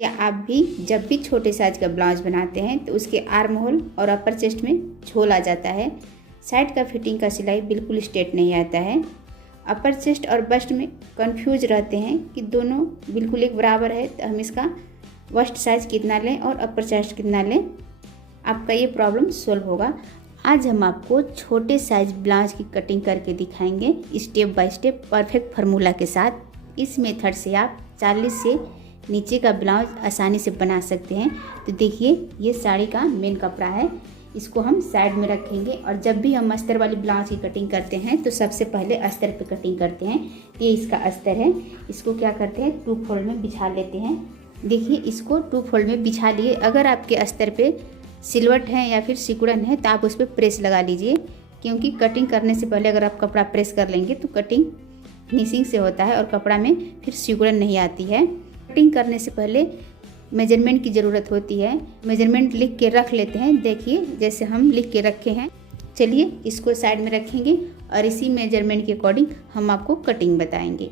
या आप भी जब भी छोटे साइज का ब्लाउज बनाते हैं तो उसके आर्म होल और अपर चेस्ट में झोल आ जाता है, साइड का फिटिंग का सिलाई बिल्कुल स्ट्रेट नहीं आता है, अपर चेस्ट और बस्ट में कंफ्यूज रहते हैं कि दोनों बिल्कुल एक बराबर है, तो हम इसका बस्ट साइज कितना लें और अपर चेस्ट कितना लें, आपका ये प्रॉब्लम सोल्व होगा। आज हम आपको छोटे साइज ब्लाउज की कटिंग करके दिखाएंगे step by step perfect formula के साथ। इस मेथड से आप 40 से नीचे का ब्लाउज आसानी से बना सकते हैं। तो देखिए, ये साड़ी का मेन कपड़ा है, इसको हम साइड में रखेंगे और जब भी हम अस्तर वाली ब्लाउज की कटिंग करते हैं तो सबसे पहले अस्तर पे कटिंग करते हैं। ये इसका अस्तर है, इसको क्या करते हैं 2 फोल्ड में बिछा लेते हैं। देखिए, इसको 2 फोल्ड में बिछा लिए। अगर आपके अस्तर पे सिलवट है या फिर सिकुड़न है तो आप उस पर प्रेस लगा लीजिए, क्योंकि कटिंग करने से पहले अगर आप कपड़ा प्रेस कर लेंगे तो कटिंग फिनिशिंग से होता है और कपड़ा में फिर सिकुड़न नहीं आती है। कटिंग करने से पहले मेजरमेंट की ज़रूरत होती है, मेजरमेंट लिख के रख लेते हैं। देखिए, जैसे हम लिख के रखे हैं। चलिए इसको साइड में रखेंगे और इसी मेजरमेंट के अकॉर्डिंग हम आपको कटिंग बताएंगे।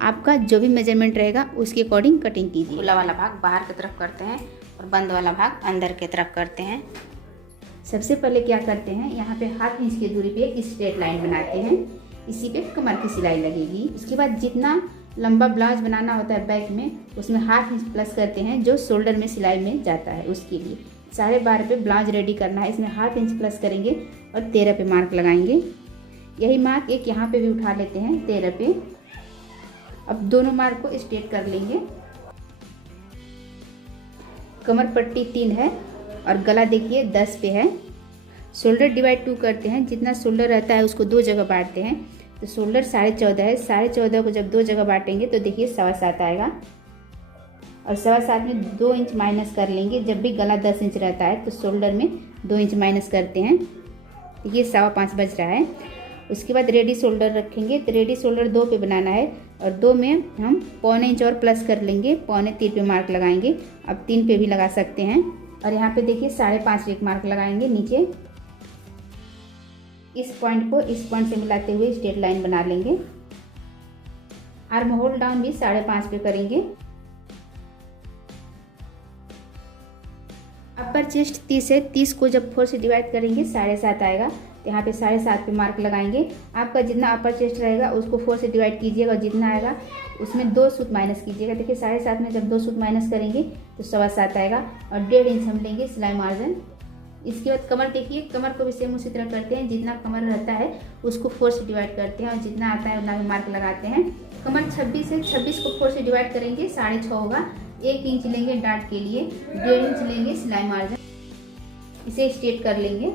आपका जो भी मेजरमेंट रहेगा उसके अकॉर्डिंग कटिंग कीजिए। खुला वाला भाग बाहर की तरफ करते हैं और बंद वाला भाग अंदर की तरफ करते हैं। सबसे पहले क्या करते हैं, यहाँ पे 1/2 इंच की दूरी पे एक स्ट्रेट लाइन बनाते हैं, इसी पे कमर की सिलाई लगेगी। उसके बाद जितना लंबा ब्लाउज बनाना होता है बैक में, उसमें 1/2 इंच प्लस करते हैं जो शोल्डर में सिलाई में जाता है। उसके लिए 12.5 पे ब्लाउज रेडी करना है, इसमें 1/2 इंच प्लस करेंगे और 13 पे मार्क लगाएंगे। यही मार्क एक यहाँ पे भी उठा लेते हैं 13 पे। अब दोनों मार्क को स्ट्रेट कर लेंगे। कमर पट्टी 3 है और गला देखिए 10 पे है। शोल्डर डिवाइड 2 करते हैं, जितना शोल्डर रहता है उसको 2 जगह बांटते हैं। तो शोल्डर 14.5 है, 14.5 को जब 2 जगह बांटेंगे तो देखिए 7.25 आएगा और 7.25 में 2 इंच माइनस कर लेंगे। जब भी गला 10 इंच रहता है तो शोल्डर में 2 इंच माइनस करते हैं, ये 5.25 बज रहा है। उसके बाद रेडी शोल्डर रखेंगे, तो रेडी शोल्डर 2 पे बनाना है और 2 में हम 1.25 इंच और प्लस कर लेंगे, 2.25 पे मार्क लगाएंगे। अब 3 पे भी लगा सकते हैं और यहाँ पे देखिए 5.5 पे एक मार्क लगाएंगे नीचे। इस पॉइंट को इस पॉइंट से मिलाते हुए स्ट्रेट लाइन बना लेंगे। आर्म होल डाउन भी 5.5 पे करेंगे। अपर चेस्ट 30 है, 30 को जब 4 से डिवाइड करेंगे 7.5 आएगा, तो यहाँ पे 7.5 पे मार्क लगाएंगे। आपका जितना अपर चेस्ट रहेगा उसको 4 से डिवाइड कीजिएगा और जितना आएगा उसमें 2 सूत माइनस कीजिएगा। देखिए 7.5 में जब 2 सूत माइनस करेंगे तो 7.25 आएगा और 1.5 इंच हम लेंगे सिलाई मार्जिन। इसके बाद कमर देखिए, कमर को भी सेम उसी तरह करते हैं, जितना कमर रहता है उसको 4 से डिवाइड करते हैं और जितना आता है उतना भी मार्क लगाते हैं। कमर 26 है, 26 को 4 से डिवाइड करेंगे 6.5 होगा। 1 इंच लेंगे डाट के लिए, 1.5 इंच लेंगे सिलाई मार्जिन। इसे स्ट्रेट कर लेंगे।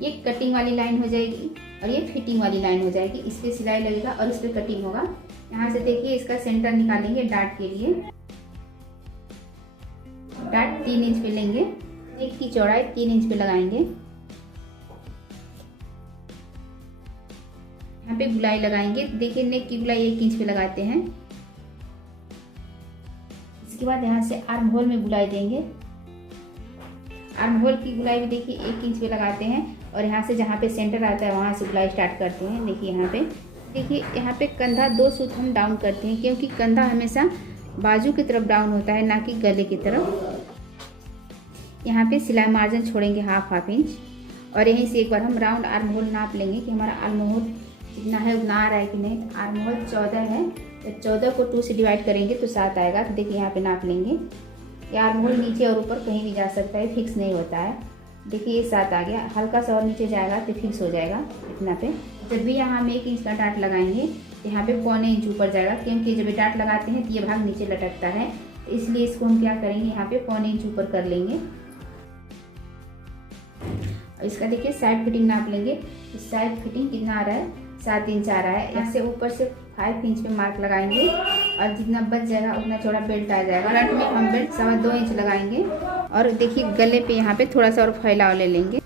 ये कटिंग वाली लाइन हो जाएगी और ये फिटिंग वाली लाइन हो जाएगी। इस पर सिलाई लगेगा और इस पर कटिंग होगा। यहाँ से देखिए इसका सेंटर निकालेंगे डाट के लिए। डाट 3 इंच पे लेंगे, नेक की चौड़ाई 3 इंच पे लगाएंगे। यहाँ पे गुलाई लगाएंगे, देखिए नेक की गुलाई 1 इंच पे लगाते हैं। इसके बाद यहाँ से आर्म होल में गुलाई देंगे। आर्म होल की गुलाई भी देखिए 1 इंच पे लगाते हैं और यहाँ से जहाँ पे सेंटर आता है वहाँ से गुलाई स्टार्ट करते हैं। देखिए यहाँ पे कंधा 2 सूत हम डाउन करते हैं, क्योंकि कंधा हमेशा बाजू की तरफ डाउन होता है, ना कि गले की तरफ। यहाँ पे सिलाई मार्जिन छोड़ेंगे 1/2 इंच और यहीं से एक बार हम राउंड आर्म होल नाप लेंगे कि हमारा आर्म होल जितना है उतना आ रहा है कि नहीं। आर्म होल 14 है, तो 14 को 2 से डिवाइड करेंगे तो 7 आएगा। तो देखिए यहाँ पे नाप लेंगे। ये आर्म होल नीचे और ऊपर कहीं भी जा सकता है, फिक्स नहीं होता है। देखिए ये 7 आ गया, हल्का सा और नीचे जाएगा तो फिक्स हो जाएगा इतना पे। जब भी यहाँ हम 1 इंच का डाट लगाएंगे तो यहाँ पे 1.25 इंच ऊपर जाएगा, क्योंकि जब डाट लगाते हैं तो ये भाग नीचे लटकता है, इसलिए इसको हम क्या करेंगे यहाँ पे 1.25 इंच ऊपर कर लेंगे। और इसका देखिए साइड फिटिंग नाप लेंगे, तो साइड फिटिंग कितना आ रहा है 7 इंच आ रहा है। यहाँ से ऊपर से 5 इंच पे मार्क लगाएंगे और जितना बच जाएगा उतना चौड़ा बेल्ट आ जाएगा। फ्रंट में हम बेल्ट 2.25 इंच लगाएंगे और देखिए गले पे यहाँ पे थोड़ा सा और फैलाव ले लेंगे।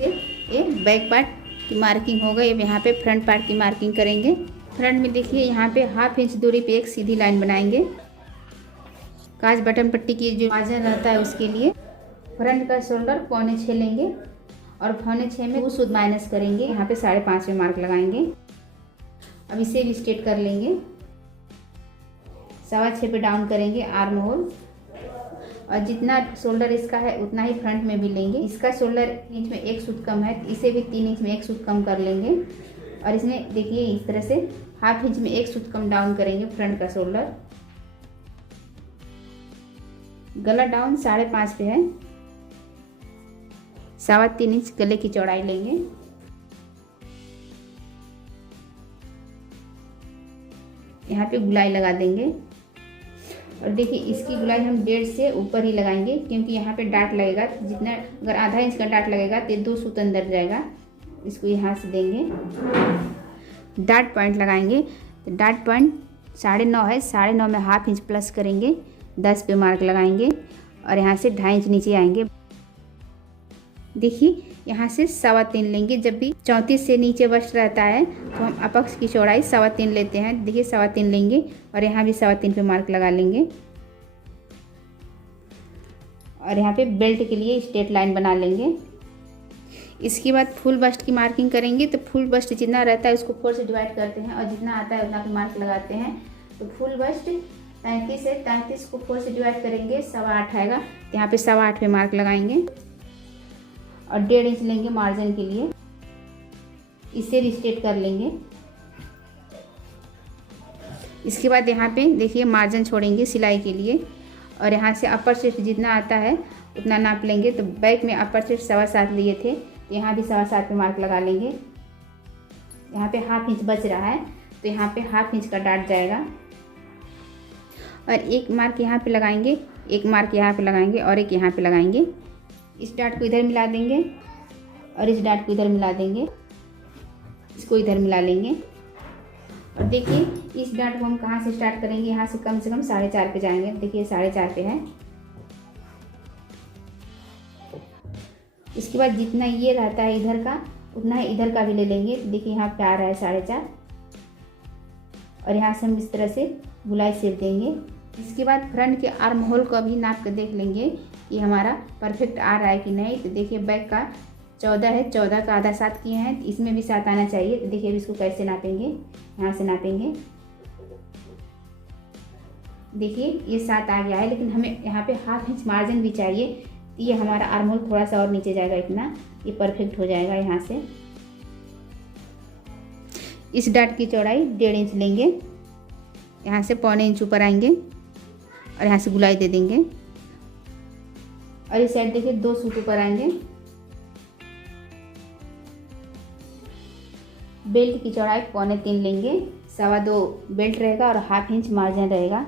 ये बैक पार्ट की मार्किंग हो गई। अब यहाँ पे फ्रंट पार्ट की मार्किंग करेंगे। फ्रंट में देखिए यहाँ पे 1/2 इंच दूरी पे एक सीधी लाइन बनाएंगे। काज बटन पट्टी की जो मार्जिन रहता है उसके लिए फ्रंट का शोल्डर 5.25 लेंगे और 5.25 में 2 सूद माइनस करेंगे। यहाँ पे 5.5 में मार्क लगाएंगे। अब इसे भी स्ट्रेट कर लेंगे। 6.25 पे डाउन करेंगे आर्म होल, और जितना शोल्डर इसका है उतना ही फ्रंट में भी लेंगे। इसका शोल्डर इंच में 1 सूत कम है, इसे भी 3 इंच में 1 सूत कम कर लेंगे। और इसमें देखिए इस तरह से ½ इंच में 1 सूत कम डाउन करेंगे फ्रंट का शोल्डर। गला डाउन 5.5 पे है, 3.25 इंच गले की चौड़ाई लेंगे। यहाँ पे गुलाई लगा देंगे, और देखिए इसकी गुलाई हम 1.5 से ऊपर ही लगाएंगे, क्योंकि यहाँ पे डाट लगेगा। जितना अगर ½ इंच का डाट लगेगा तो 2 सूत अंदर जाएगा। इसको यहाँ से देंगे, डाट पॉइंट लगाएंगे। तो डाट पॉइंट 9.5 है, 9.5 में ½ इंच प्लस करेंगे, 10 पे मार्क लगाएंगे और यहाँ से 2.5 इंच नीचे आएंगे। देखिए यहाँ से 3.25 लेंगे। जब भी 34 से नीचे वस्ट रहता है तो हम अपक्ष की चौड़ाई 3.25 लेते हैं। देखिए 3.25 लेंगे और यहाँ भी 3.25 पे मार्क लगा लेंगे, और यहाँ पे बेल्ट के लिए स्ट्रेट लाइन बना लेंगे। इसके बाद फुल बस्ट की मार्किंग करेंगे। तो फुल बस्ट जितना रहता है उसको 4 से डिवाइड करते हैं, और जितना आता है उतना पे मार्क लगाते हैं। तो फुल बस्ट 33 है, 33 को 4 से डिवाइड करेंगे, 8.25 आएगा। तो यहाँ पे 8.25 पे मार्क लगाएंगे और 1.5 इंच लेंगे मार्जिन के लिए। इसे रिस्ट्रेट कर लेंगे। इसके बाद यहाँ पे देखिए मार्जिन छोड़ेंगे सिलाई के लिए, और यहाँ से अपर चेस्ट जितना आता है उतना नाप लेंगे। तो बैक में अपर चेस्ट 7.25 लिए थे, तो यहाँ भी 7.25 पे मार्क लगा लेंगे। यहाँ पे ½ इंच बच रहा है, तो यहाँ पे ½ इंच का डाट जाएगा, और एक मार्क यहाँ पे लगाएंगे, एक मार्क यहाँ पे लगाएंगे, और एक यहाँ पे लगाएंगे। इस डाट को इधर मिला देंगे और इस डाट को इधर मिला देंगे, इसको इधर मिला लेंगे। और देखिए इस डाट को हम कहाँ से स्टार्ट करेंगे, यहाँ से कम 4.5 पे जाएंगे। देखिए 4.5 पे है। इसके बाद जितना ये रहता है इधर का, उतना ही इधर का भी ले लेंगे। देखिए यहाँ पे आ रहा है 4.5, और यहाँ से हम इस तरह से गुलाई शेप देंगे। इसके बाद फ्रंट के आर्म होल को भी नाप कर देख लेंगे कि हमारा परफेक्ट आ रहा है कि नहीं। तो देखिए बैक का 14 है, 14 का आधा 7 किए हैं, इसमें भी 7 आना चाहिए। तो देखिए अब इसको कैसे नापेंगे, यहाँ से नापेंगे। देखिए ये 7 आ गया है, लेकिन हमें यहाँ पे ½ इंच मार्जिन भी चाहिए। तो ये हमारा आर्म होल थोड़ा सा और नीचे जाएगा, इतना ये परफेक्ट हो जाएगा। यहाँ से इस डाट की चौड़ाई 1.5 इंच लेंगे, यहाँ से 0.25 इंच ऊपर आएंगे और यहाँ से गुलाई दे देंगे। और इस साइड देखिए 2 सूत ऊपर आएंगे। बेल्ट की चौड़ाई 3.25 लेंगे, 2.25 बेल्ट रहेगा और ½ इंच मार्जिन रहेगा।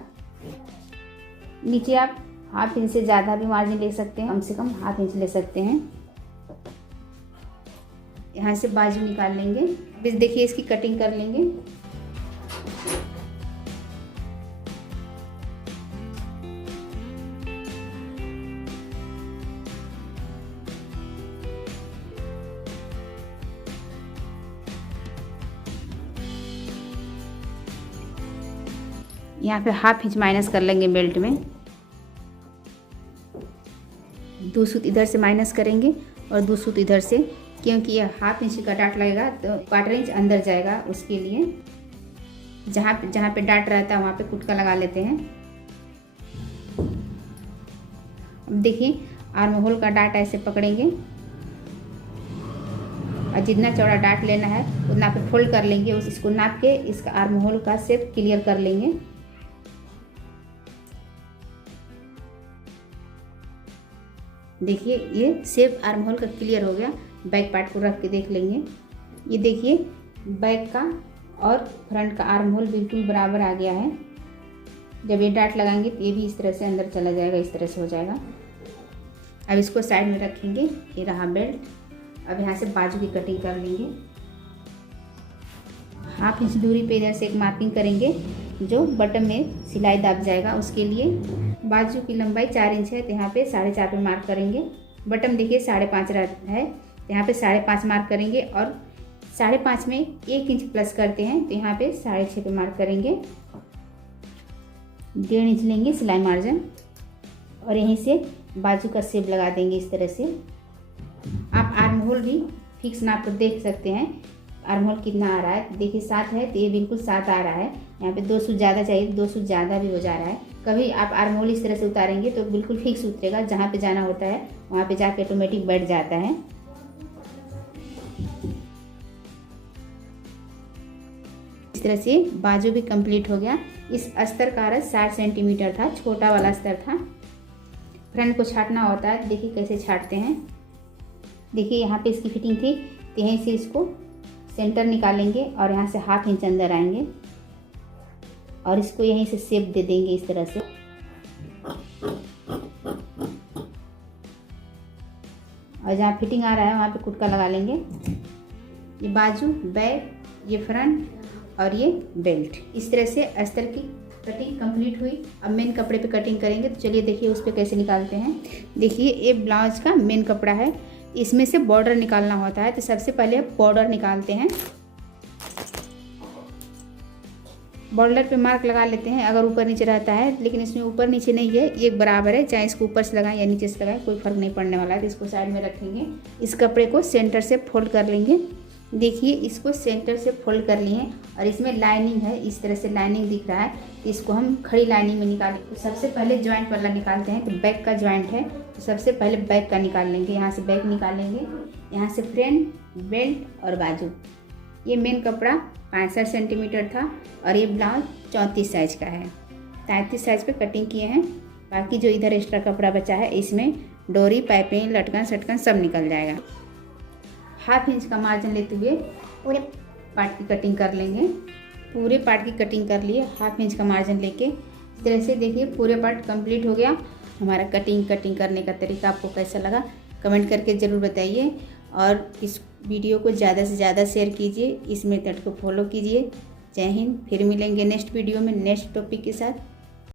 नीचे आप ½ इंच से ज़्यादा भी मार्जिन ले सकते हैं, कम से कम ½ इंच ले सकते हैं। यहाँ से बाजू निकाल लेंगे। बस देखिए इसकी कटिंग कर लेंगे। यहाँ पे ½ इंच माइनस कर लेंगे बेल्ट में। 2 सूत इधर से माइनस करेंगे और 2 सूत इधर से, क्योंकि ये ½ इंच का डाट लगेगा तो 1/4 इंच अंदर जाएगा। उसके लिए जहाँ पे डाट रहता है वहाँ पे कुटका लगा लेते हैं। अब देखिए आर्म होल का डाट ऐसे पकड़ेंगे और जितना चौड़ा डाट लेना है उतना पे फोल्ड कर लेंगे। इसको नाप के इसका आर्म होल का शेप क्लियर कर लेंगे। देखिए ये शेप आर्म होल का क्लियर हो गया। बैक पार्ट को रख के देख लेंगे। ये देखिए बैक का और फ्रंट का आर्म होल बिल्कुल बराबर आ गया है। जब ये डाट लगाएंगे तो ये भी इस तरह से अंदर चला जाएगा, इस तरह से हो जाएगा। अब इसको साइड में रखेंगे। ये रहा बेल्ट। अब यहाँ से बाजू की कटिंग कर लेंगे। ½ इंच दूरी पे इधर से एक मार्किंग करेंगे जो बटन में सिलाई दब जाएगा। उसके लिए बाजू की लंबाई 4 इंच है, तो यहाँ पे 4.5 पे मार्क करेंगे। बटन देखिए 5.5 है, तो यहाँ पे 5.5 मार्क करेंगे और 5.5 में 1 इंच प्लस करते हैं, तो यहाँ पे 6.5 पे मार्क करेंगे। 1.5 इंच लेंगे सिलाई मार्जिन और यहीं से बाजू का शेप लगा देंगे इस तरह से। आप आर्म होल भी फिक्स नाप कर देख सकते हैं। आर्म होल कितना आ रहा है, देखिए 7 है तो ये बिल्कुल 7 आ रहा है। यहाँ पे 2 सूत ज़्यादा चाहिए, 2 सूत ज़्यादा भी हो जा रहा है। कभी आप आर्म होल इस तरह से उतारेंगे तो बिल्कुल फिक्स उतरेगा, जहाँ पे जाना होता है वहाँ पे जाके ऑटोमेटिक बैठ जाता है। इस तरह से बाजू भी कंप्लीट हो गया। इस अस्तर का आरस 60 सेंटीमीटर था, छोटा वाला अस्तर था। फ्रंट को छाटना होता है, देखिए कैसे छाटते हैं। देखिए यहाँ पे इसकी फिटिंग थी, तो यहीं से इसको सेंटर निकालेंगे और यहाँ से 1/2 इंच अंदर आएंगे और इसको यहीं से शेप दे देंगे इस तरह से। और जहाँ फिटिंग आ रहा है वहाँ पे कुटका लगा लेंगे। ये बाजू, बैक, ये फ्रंट और ये बेल्ट। इस तरह से अस्तर की कटिंग कंप्लीट हुई। अब मेन कपड़े पे कटिंग करेंगे, तो चलिए देखिए उस पर कैसे निकालते हैं। देखिए ये ब्लाउज का मेन कपड़ा है, इसमें से बॉर्डर निकालना होता है। तो सबसे पहले बॉर्डर निकालते हैं। बॉर्डर पे मार्क लगा लेते हैं अगर ऊपर नीचे रहता है, लेकिन इसमें ऊपर नीचे नहीं है, ये बराबर है, चाहे इसको ऊपर से लगाएं या नीचे से लगाएं कोई फर्क नहीं पड़ने वाला है। तो इसको साइड में रखेंगे। इस कपड़े को सेंटर से फोल्ड कर लेंगे। देखिए इसको सेंटर से फोल्ड कर लिए और इसमें लाइनिंग है, इस तरह से लाइनिंग दिख रहा है। इसको हम खड़ी लाइनिंग में निकालें। तो सबसे पहले जॉइंट वाला निकालते हैं। तो बैक का जॉइंट है, तो सबसे पहले बैक का निकाल लेंगे। यहाँ से बैक निकालेंगे, यहाँ से फ्रंट, बेल्ट और बाजू। ये मेन कपड़ा 65 सेंटीमीटर था और ये ब्लाउज 34 साइज का है। 33 साइज पे कटिंग किए हैं। बाकी जो इधर एक्स्ट्रा कपड़ा बचा है इसमें डोरी, पाइपिंग, लटकन सटकन सब निकल जाएगा। 1/2 इंच का मार्जिन लेते हुए पूरे पार्ट की कटिंग कर लेंगे। पूरे पार्ट की कटिंग कर लिए 1/2 इंच का मार्जिन लेके। इस तरह से देखिए पूरे पार्ट कंप्लीट हो गया। हमारा कटिंग करने का तरीका आपको कैसा लगा कमेंट करके ज़रूर बताइए और इस वीडियो को ज़्यादा से ज़्यादा शेयर कीजिए। इस मेथड को फॉलो कीजिए। जय हिंद। फिर मिलेंगे नेक्स्ट वीडियो में नेक्स्ट टॉपिक के साथ।